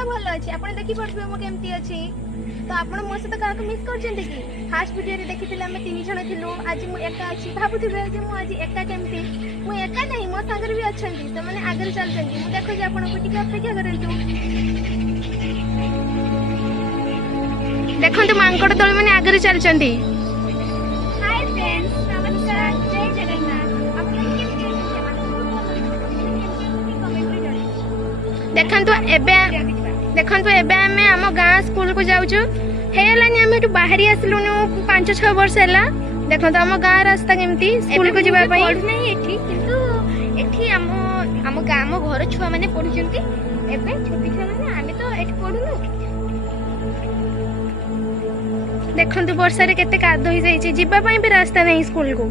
तो भल अच्छे आप देखी पड़े मो केमती अच्छी तो आप मो सहित क्या मिस कर फास्ट वीडियो देखी आम 3 जन थिलु आज मु एका अच्छी भावुवे आज एका केमती मुझे एका नहीं मो सागर भी अच्छा से आगे चलते देखो आपको अपेक्षा करूँ देखो मांकड़ दल मैंने आगे चलती देखंतु एबे आमे आम गाँ स्कूल को जाऊँ आम एटू बाहरी आसलु 5-6 वर्ष है देखो आम गाँ रास्ता केमती स्कूल को जाबा पई नहीं एठी किंतु एठी आम घर छुआ माने पढुचंती एबे छोटी छुआ माने आमे तो एठी पढुनु देखंतु वर्षा रे केते कादो ही जाईची जिबा पई भी रास्ता नहीं स्कूल को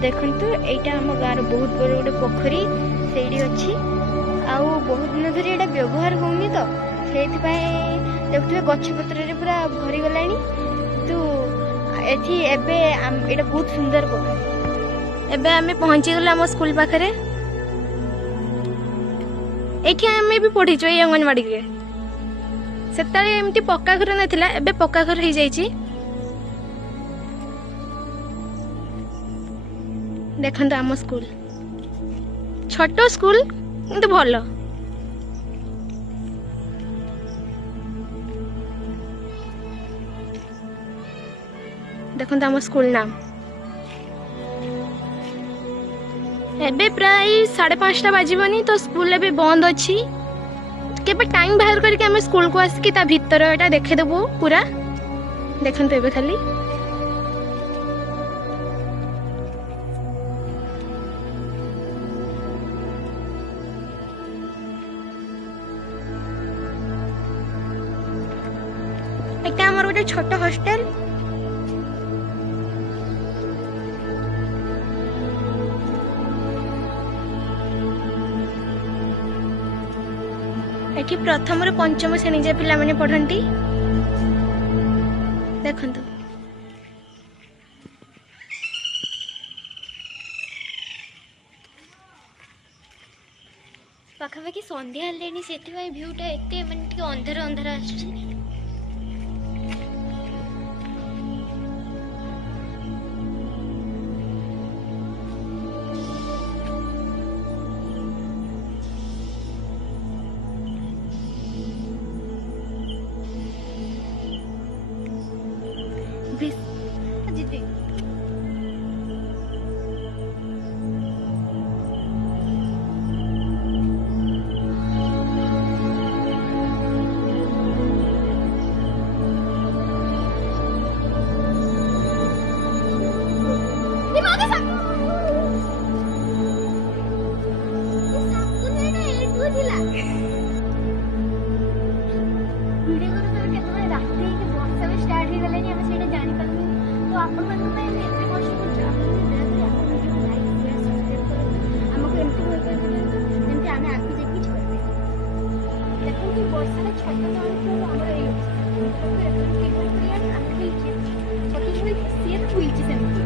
देखंतु एटा हम गाँव बहुत बड़ गोटे पोखरी से अच्छी आउ बहुत दिन धरी एटा व्यवहार होनी तो से देखुए गछपत्र पूरा भरी गला तो एठी एबे एटा बहुत सुंदर पोखरी एबे आमे पहुंची गला हम स्कूल पाखरे एठी आमे भी पढ़ीचो ए अंगनवाड़ी रे सेताले एमती पक्का घर नथिला एबे पक्का घर हो जाईची देखंतु आम स्कूल छोट स्कूल किंतु भल देखंतु आम स्कूल नाम एबे प्राय 5:30 बाजीबनी तो स्कूल एबे बंद अच्छी केबे टाइम बाहर करके आम स्कूल को आसिकी ता भीतर एटा देखे देबो पूरा देखंतु एबे खाली एटा हमर गोटे छोट हॉस्टल एठी प्रथम रे पंचम श्रेणी जे पिला माने पढ़ंती देखंतु पाखापाखि संध्या हेलेनी सेथिबाई भ्यूटा एते माने टिके अंधार अंधार आछी दीदी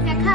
देखा